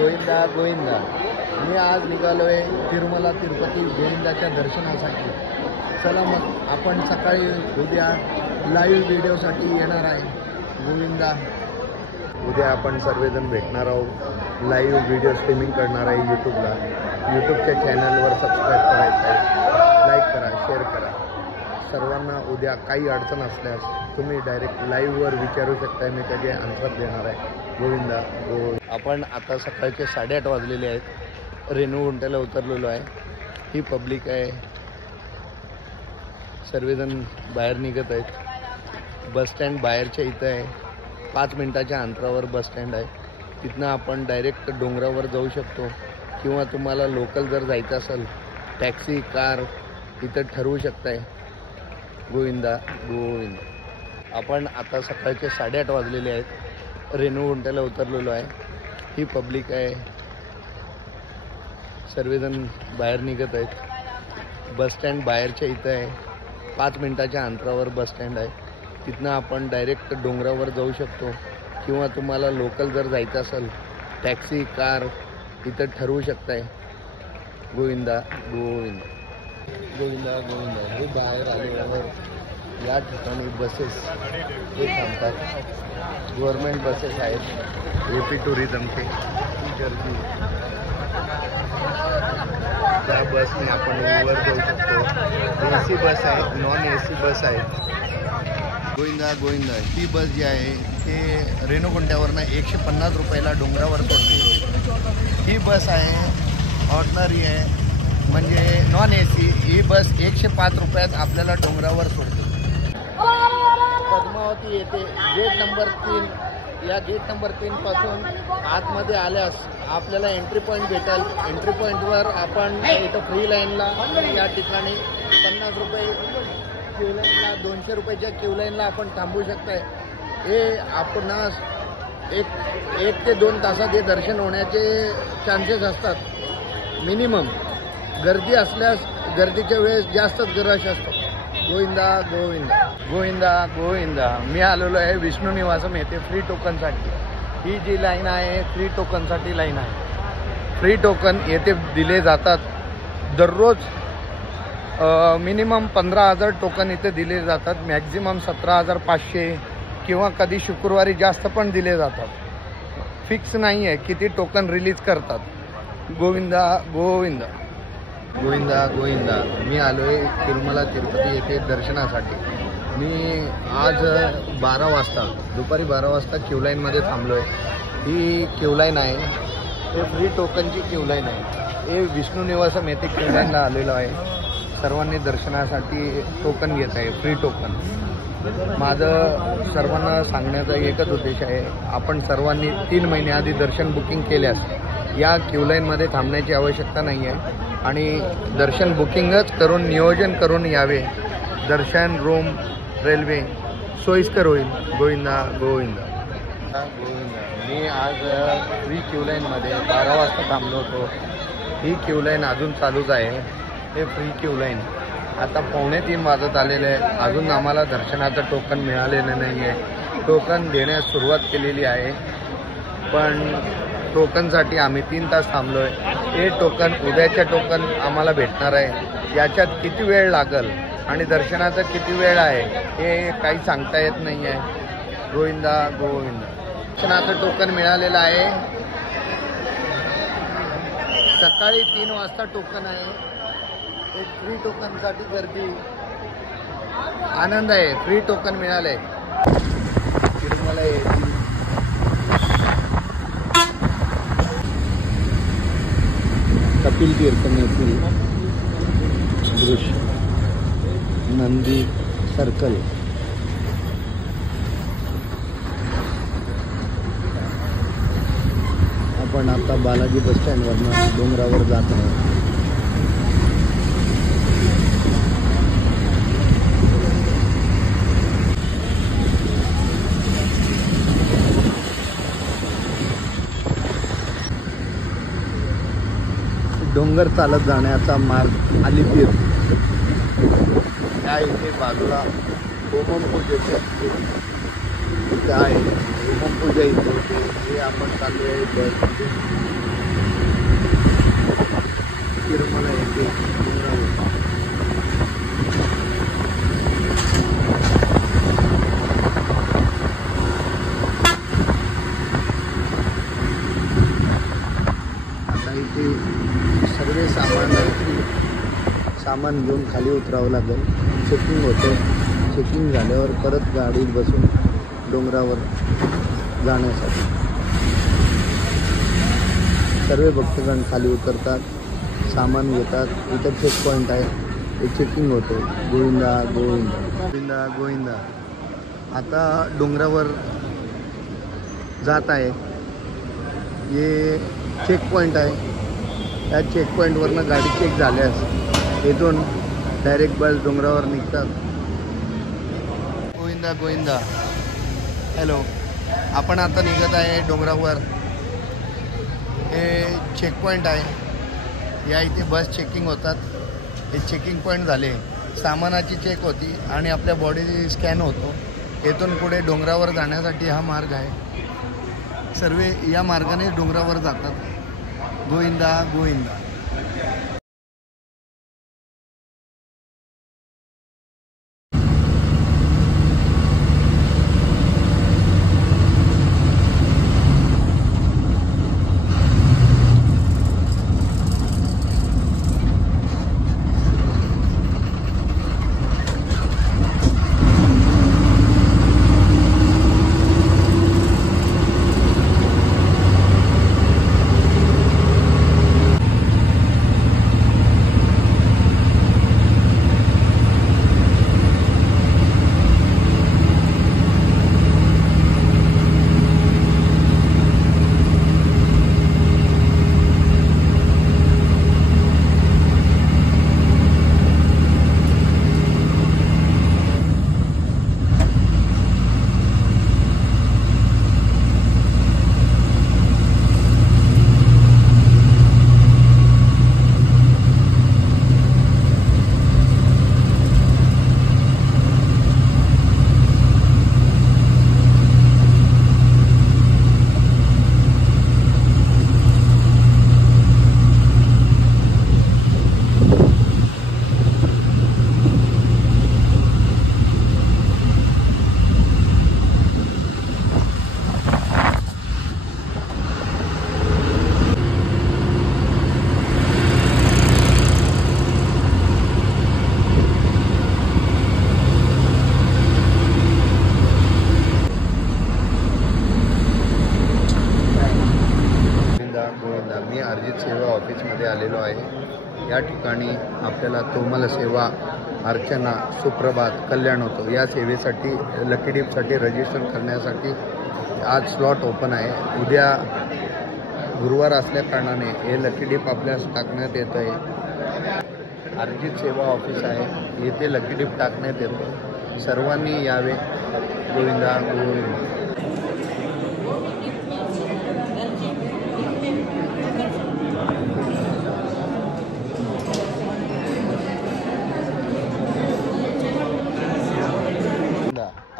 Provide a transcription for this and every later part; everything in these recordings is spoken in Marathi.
गोविंदा गोविंदा. मी आज निघालोय तिरुमला तिरुपती गोविंदाच्या दर्शनासाठी. चला मग आपण सकाळी उद्या लाईव्ह व्हिडिओसाठी येणार आहे. गोविंदा. उद्या आपण सर्वजण भेटणार आहोत. लाईव्ह व्हिडिओ स्ट्रीमिंग करणार आहे यूट्यूबला. यूट्यूबच्या चॅनलवर सबस्क्राईब करायचं आहे. लाईक करा, शेअर करा. सर्वांना उद्या काही अडचण असल्यास तुम्ही डायरेक्ट लाईव्हवर विचारू शकता. मी त्याचे आन्सर देणार आहे. गोविंदा गोविंदा. आपण आता सकाळचे 8:30 वाजलेले आहेत. रेणुगुंट्याला उतरलेलो आहे. ही पब्लिक आहे. सर्वजण बाहेर निघत आहेत. बसस्टँड बाहेरच्या इथं आहे. 5 मिनिटाच्या अंतरावर बसस्टँड आहे. तिथनं आपण डायरेक्ट डोंगरावर जाऊ शकतो किंवा तुम्हाला लोकल जर जायचं असेल टॅक्सी कार इथं ठरवू शकताय. गोविंदा गोविंदा. आपण आता सकाळचे 8:30 वाजलेले आहेत. रेणुगुंट्याला उतरलेलो आहे. ही पब्लिक आहे. सर्वजण बाहेर निघत आहेत. बसस्टँड बाहेरच्या इथं आहे. 5 मिनिटाच्या अंतरावर बसस्टँड आहे. तिथनं आपण डायरेक्ट डोंगरावर जाऊ शकतो किंवा तुम्हाला लोकल जर जायचं असेल टॅक्सी कार इथं ठरवू शकताय. गोविंदा गोविंदा. गोविंदा गोविंदा. हे बाहेर आल्यावर या ठिकाणी बसेस हे थांबतात. गव्हर्मेंट बसेस आहेत. AP टुरिझमचे. गर्दी. त्या बसने आपण वर जाऊ शकतो. AC बस आहे, नॉन AC बस आहे. गोविंदा गोविंदा. ही बस जी आहे ते रेणुगुंट्यावरनं 150 रुपयाला डोंगरावर सोडते. ही बस आहे ऑर्डनरी आहे, म्हणजे नॉन AC. ही बस 105 रुपयात आपल्याला डोंगरावर सोडते. पद्मावती येथे गेट नंबर 3. या गेट नंबर 3 पासून आतमध्ये आल्यास आपल्याला एंट्री पॉईंट भेटेल. एंट्री पॉईंटवर आपण इथं फ्री लाईनला या ठिकाणी 50 रुपये क्यू लाईनला, 200 रुपयाच्या क्यू लाईनला आपण थांबू शकताय. हे आपणास 1 ते 2 तासात हे दर्शन होण्याचे चान्सेस असतात मिनिमम. गर्दी असल्यास गर्दीच्या वेळेस जास्तच रश असतो. गोविंदा गोविंदा. गोविंदा गोविंदा. मी आलेलो आहे विष्णू निवासम येथे फ्री टोकनसाठी. ही जी लाईन आहे फ्री टोकनसाठी लाईन आहे. फ्री टोकन येथे दिले जातात. दररोज मिनिमम 15,000 टोकन इथे दिले जातात. मॅक्झिमम 17,500 किंवा कधी शुक्रवारी जास्त पण दिले जातात. फिक्स नाही आहे किती टोकन रिलीज करतात. गोविंदा गोविंदा. गोविंदा गोविंदा. मी आलो आहे तिरुमला तिरुपती येथे दर्शनासाठी. मी आज 12 वाजता दुपारी 12 वाजता क्यू लाईनमध्ये थांबलो आहे. ही क्यू लाईन आहे. हे फ्री टोकनची क्यू लाईन आहे. हे विष्णू निवासम येथे क्यू लाईनला आलेलो आहे. सर्वांनी दर्शनासाठी टोकन घेत आहे, फ्री टोकन. माझं सर्वांना सांगण्याचा एकच उद्देश आहे, आपण सर्वांनी 3 महिन्याआधी दर्शन बुकिंग केल्यास या क्यू लाईनमध्ये थांबण्याची आवश्यकता नाही आहे आणि दर्शन बुकिंगच करून नियोजन करून यावे. दर्शन, रूम, रेल्वे सोयीस्कर होईल. गोविंदा गोविंदा. गोविंदा. मी आज फ्री क्यू लाईनमध्ये 12 वाजता थांबलो होतो. ही क्यू लाईन अजून चालूच आहे. हे फ्री क्यू लाईन. आता 2:45 वाजत आलेले आहे. अजून आम्हाला दर्शनाचं टोकन मिळालेलं नाही आहे. टोकन देण्यास सुरुवात केलेली आहे, पण टोकनसाठी आम्ही 3 तास थांबलो आहे. हे टोकन उद्याच्या टोकन आम्हाला भेटणार आहे. याच्यात किती वेळ लागेल आणि दर्शनाचा किती वेळ आहे हे काही सांगता येत नाही आहे. गोविंदा गोविंदा. दर्शनाचं टोकन मिळालेलं आहे. सकाळी 3 वाजता टोकन आहे. एक फ्री टोकनसाठी गर्दी. आनंद आहे. फ्री टोकन मिळाले. तिरुमला येथील कपिल तीर्थम येथील दृश्य. नंदी सर्कल. आपण आता बालाजी बस स्टँडवरनं डोंगरावर जात आहोत. डोंगर चालत जाण्याचा मार्ग अलितीर्थ. त्या इथे बाजूला होमम पूजेचे इथं आहे. होमम पूजा इथे होते. हे आपण चाललो आहे बसमध्ये. तिरुमला येते. आता इथे सगळे सामान घेऊन खाली उतरावं लागेल. चेकिंग होतं. चेकिंग झाल्यावर परत गाडीत बसून डोंगरावर जाण्यासाठी सर्व भक्तगण खाली उतरतात, सामान घेतात. इथं चेक पॉईंट आहे, ते चेकिंग होतं. गोविंदा गोविंदा गोविंदा गोविंदा. आता डोंगरावर जात आहे. हे चेक पॉईंट आहे. त्या चेक पॉईंटवरनं गाडी चेक झाल्यास इथून डायरेक्ट बस डोंगरावर निघतात. गोविंदा गोविंदा. हॅलो, आपण आता निघत आहे डोंगरावर. हे चेक पॉईंट आहे. या इथे बस चेकिंग होतात. हे चेकिंग पॉईंट झाले. सामानाची चेक होती आणि आपल्या बॉडी स्कॅन होतो. इथून पुढे डोंगरावर जाण्यासाठी हा मार्ग आहे. सर्व या मार्गाने डोंगरावर जातात. गोविंदा गोविंदा. ऑफिसमध्ये आलेलो आहे. या ठिकाणी आपल्याला तोमल सेवा, अर्चना, सुप्रभात, कल्याण होतो या सेवेसाठी लकी डिपसाठी रजिस्टर करण्यासाठी आज स्लॉट ओपन आहे. उद्या गुरुवार असल्या कारणाने हे लकी डिप आपल्यास टाकण्यात येत आहे. अर्जित सेवा ऑफिस आहे, येथे लकी डिप टाकण्यात येतो. सर्वांनी यावे. गोविंदा गोविंदा.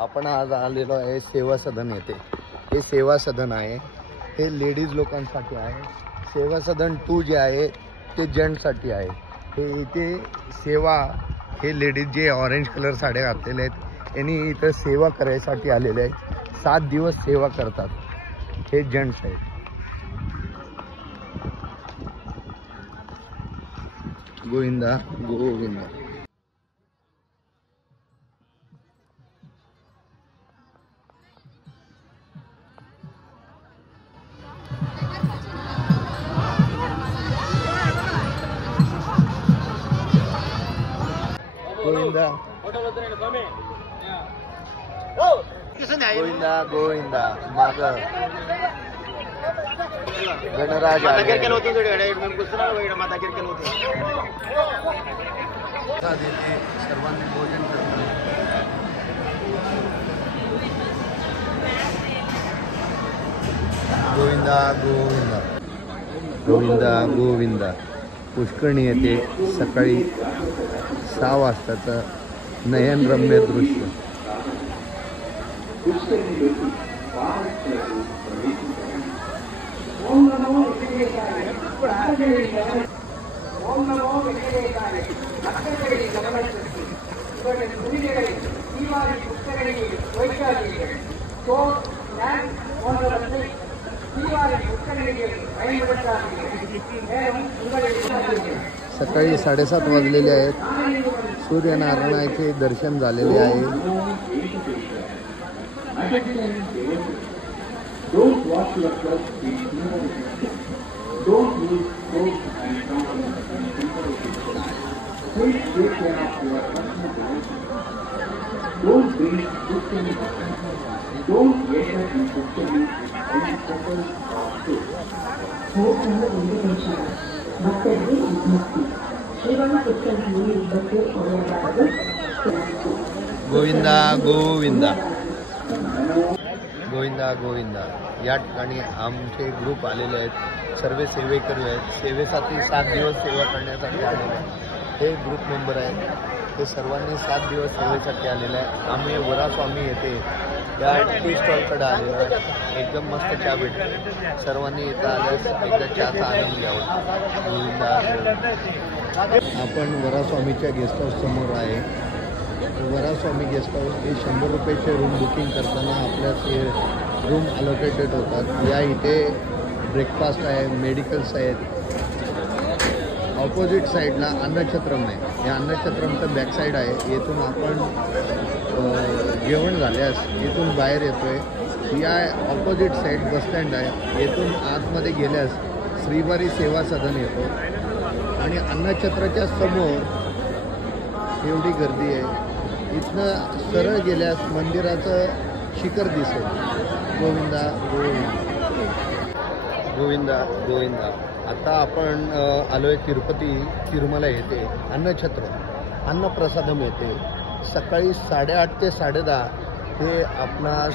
आपण आज आलेलो आहे सेवा सदन येथे. हे सेवा सदन आहे, हे लेडीज लोकांसाठी आहे. सेवा सदन 2 जे आहे ते जेंट्ससाठी आहे. हे इथे सेवा, हे लेडीज जे ऑरेंज कलर साड्या घातलेल्या आहेत यांनी इथं सेवा करायसाठी आलेले आहेत. 7 दिवस सेवा करतात. हे जेंट्स आहेत. गोविंदा गोविंदा. गोविंदा गोविंदा गोविंदा. माग गणराज सर्वांनी भोजन करतात. गोविंदा गोविंदा गोविंदा गोविंदा. पुष्करणी येथे सकाळी 6 वाजताचं नयनरम्य दृश्य. सकाळी 7:30 वाजलेले आहेत. सूर्यनारायणाचे दर्शन झालेले आहे. गोविंदा गोविंदा गोविंदा गोविंदा. या ठिकाणी आमचे ग्रुप आलेले आहेत. सर्व सेवेकरी आहेत. सेवेसाठी 7 दिवस सेवा करण्यासाठी आलेले आहेत. हे ग्रुप मेंबर आहेत. ते सर्वांनी 7 दिवस सेवेसाठी आलेले आहे. आम्ही वरास्वामी येथे या टी स्टॉलकडे आलेलो आहे. एकदम मस्त चहा भेटते. सर्वांनी इथं आल्यास एकदा चहाचा आनंद घ्यावा. गोविंदा. आपण वरास्वामीच्या गेस्ट हाऊस समोर आहे. वरास्वामी गेस्ट हाऊस हे 100 रुपयाचे रूम बुकिंग करताना आपल्याच रूम अलोकेटेड होतात. या इथे ब्रेकफास्ट आहे, मेडिकल्स आहेत. ऑपोजिट साईडला अन्नछत्रम आहे. या अन्नछत्रमचं बॅक साईड आहे. येथून आपण जेवण झाल्यास इथून बाहेर येतो आहे. या ऑपोजिट साईड बसस्टँड आहे. येथून आतमध्ये गेल्यास श्रीवारी सेवा सदन येतो आणि अन्नछत्राच्या समोर एवढी गर्दी आहे. इथनं सरळ गेल्यास मंदिराचं शिखर दिसेल. गोविंदा गोविंदा गोविंदा गोविंदा. आता आपण आलो आहे तिरुपती तिरुमला येथे अन्नछत्र अन्नप्रसादम येथे. सकाळी 8:30 ते 10:30 हे आपणास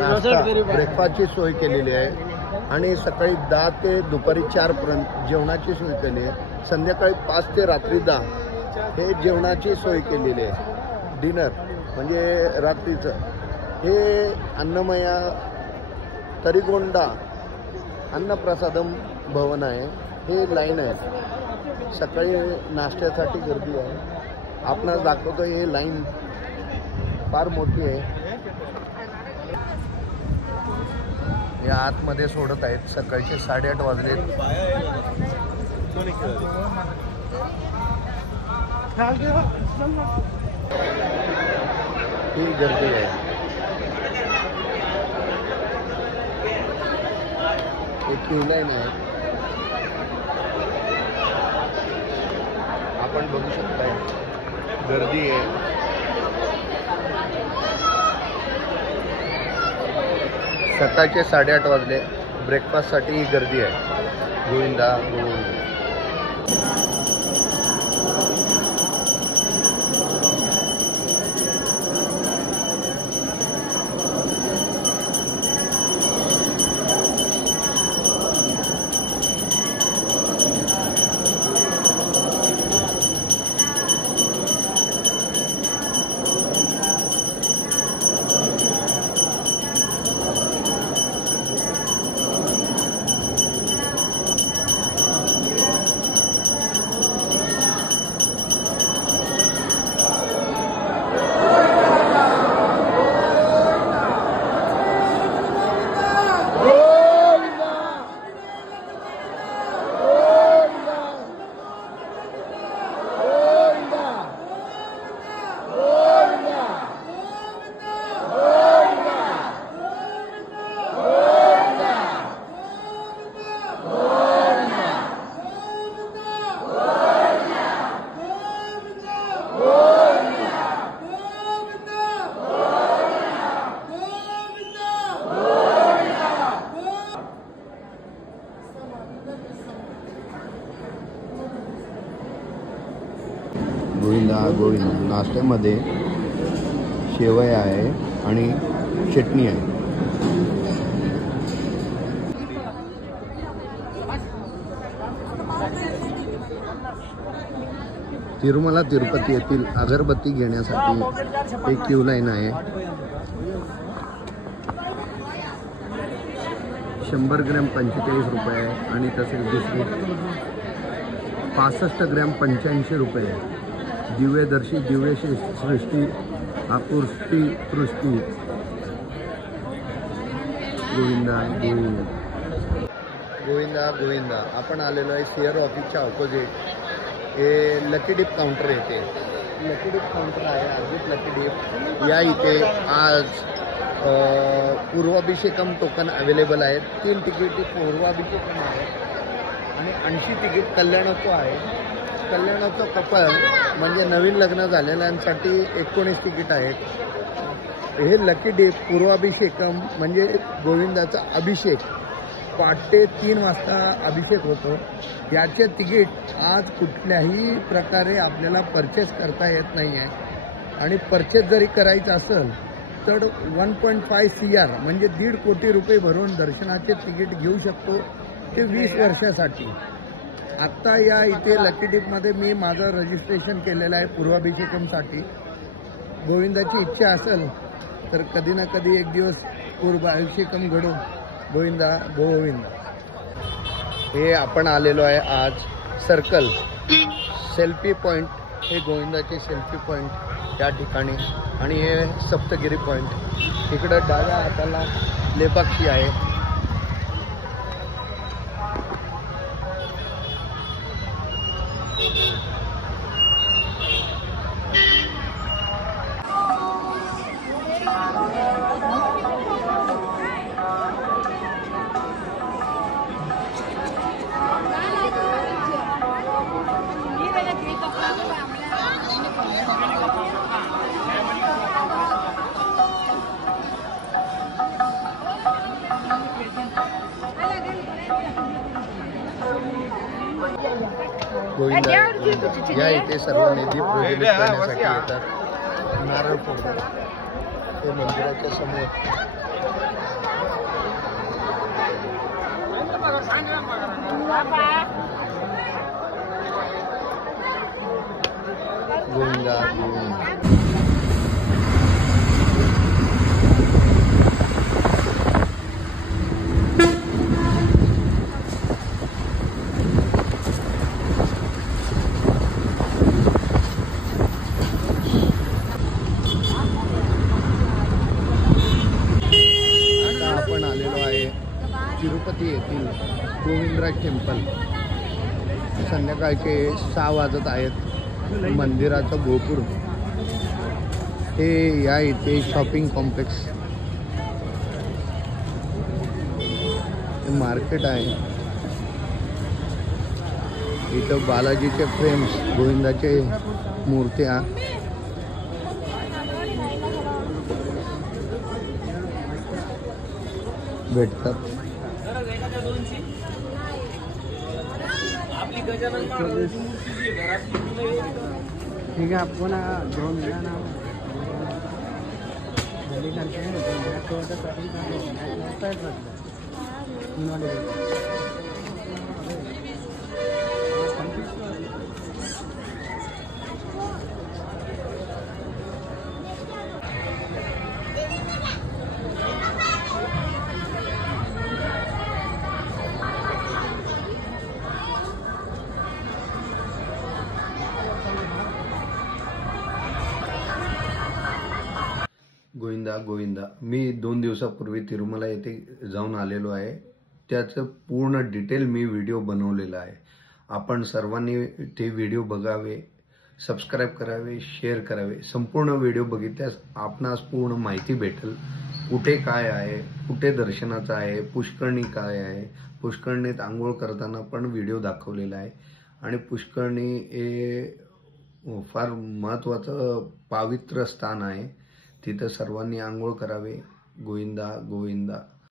नाश्ता ब्रेकफास्टची सोय केलेली आहे आणि सकाळी 10 ते दुपारी 4पर्यंत जेवणाची सोय केली आहे. संध्याकाळी 5 ते रात्री 10 हे जेवणाची सोय केलेली आहे. डिनर म्हणजे रात्रीचं. हे अन्नमया तरीगोंडा अन्नप्रसादम भवन आहे. हे लाईन आहे. सकाळी नाश्त्यासाठी गर्दी आहे. आपणास दाखवतो. हे लाईन फार मोठी आहे. हे आतमध्ये सोडत आहेत. सकाळचे 8:30 वाजले. ही गर्दी आहे. एक क्यू लाईन आहे. आपण बघू शकताय गर्दी आहे. सकाळचे 8:30 वाजले. ब्रेकफास्टसाठी ही गर्दी आहे. गोविंदा गोविंदा. गोविंदा गोविंदा. नाश्त्यामध्ये शेवया आहे आणि चटणी आहे. तिरुमला तिरुपती येथील अगरबत्ती घेण्यासाठी एक क्यू लाईन आहे. 100 ग्रॅम 45 रुपये आहे आणि तसेच दुसरी 65 ग्रॅम 85 रुपये आहे. दिव्यदर्शी दिव्य सृष्टी आकृष्टी सृष्टी. गोविंदा गोविंदा. गोविंदा गोविंदा आपण आलेलो आहे सीआर ऑफिसच्या ऑपोजिट. हे लकी डिप काउंटर येते. लकी डिप काउंटर आहे अजित लकी डिप. या इथे आज पूर्वाभिषेकम टोकन अवेलेबल आहेत. 3 तिकीट पूर्वाभिषेकम आहेत आणि 80 तिकीट कल्याणोत्सव आहे. कल्याणोत्सव कपल म्हणजे नवीन लग्न झालेल्यांसाठी 19 तिकीट आहेत. हे लकी डे पूर्वाभिषेकम म्हणजे गोविंदाचा अभिषेक पहाटे 3 वाजता अभिषेक होतो. याचे तिकीट आज कुठल्याही प्रकारे आपल्याला परचेस करता येत नाही आहे आणि परचेस जरी करायचं असेल तर 1.5 CR म्हणजे 1.5 कोटी रुपये भरून दर्शनाचे तिकीट घेऊ शकतो ते 20 वर्षासाठी. आत्ता या इथे लकी डिपमध्ये मी माझं रजिस्ट्रेशन केलेलं आहे पूर्वाभिषेकमसाठी. गोविंदाची इच्छा असेल तर कधी ना कधी एक दिवस पूर्वाभिषेकम घडो. गोविंदा गोविंदा. हे आपण आलेलो आहे आज सर्कल सेल्फी पॉईंट. हे गोविंदाचे सेल्फी पॉईंट या ठिकाणी आणि हे सप्तगिरी पॉईंट. इकडं डाव्या हाताला लेपाक्षी आहे. गोविंदा या इथे सर्वांनी दीप प्रज्वलित करण्यासाठी येतात. नारळ फोडतात ते मंदिराच्या समोर. गोविंदा गोविंदा. तिरुपती येथील गोविंदराज टेम्पल. संध्याकाळचे 6 वाजत आहेत. मंदिराचं गोपुर हे या इथे शॉपिंग कॉम्प्लेक्स मार्केट आहे. इथं बालाजीचे फ्रेम्स गोविंदाचे मूर्त्या भेटतात. ठीक आहे आपण घेऊन या ना. गोविंदा गोविंदा. मी 2 दिवसापूर्वी तिरुमला येथे जाऊन आलेलो आहे. त्याचं पूर्ण डिटेल मी व्हिडिओ बनवलेला आहे. आपण सर्वांनी ते व्हिडिओ बघावे, सबस्क्राईब करावे, शेअर करावे. संपूर्ण व्हिडिओ बघितल्यास आपणास पूर्ण माहिती भेटेल. कुठे काय आहे, कुठे दर्शनाचं आहे, पुष्करणी काय आहे. पुष्करणीत आंघोळ करताना पण व्हिडिओ दाखवलेला आहे. आणि पुष्करणी हे फार महत्त्वाचं पवित्र स्थान आहे. तिथं सर्वांनी आंघोळ करावे. गोविंदा गोविंदा.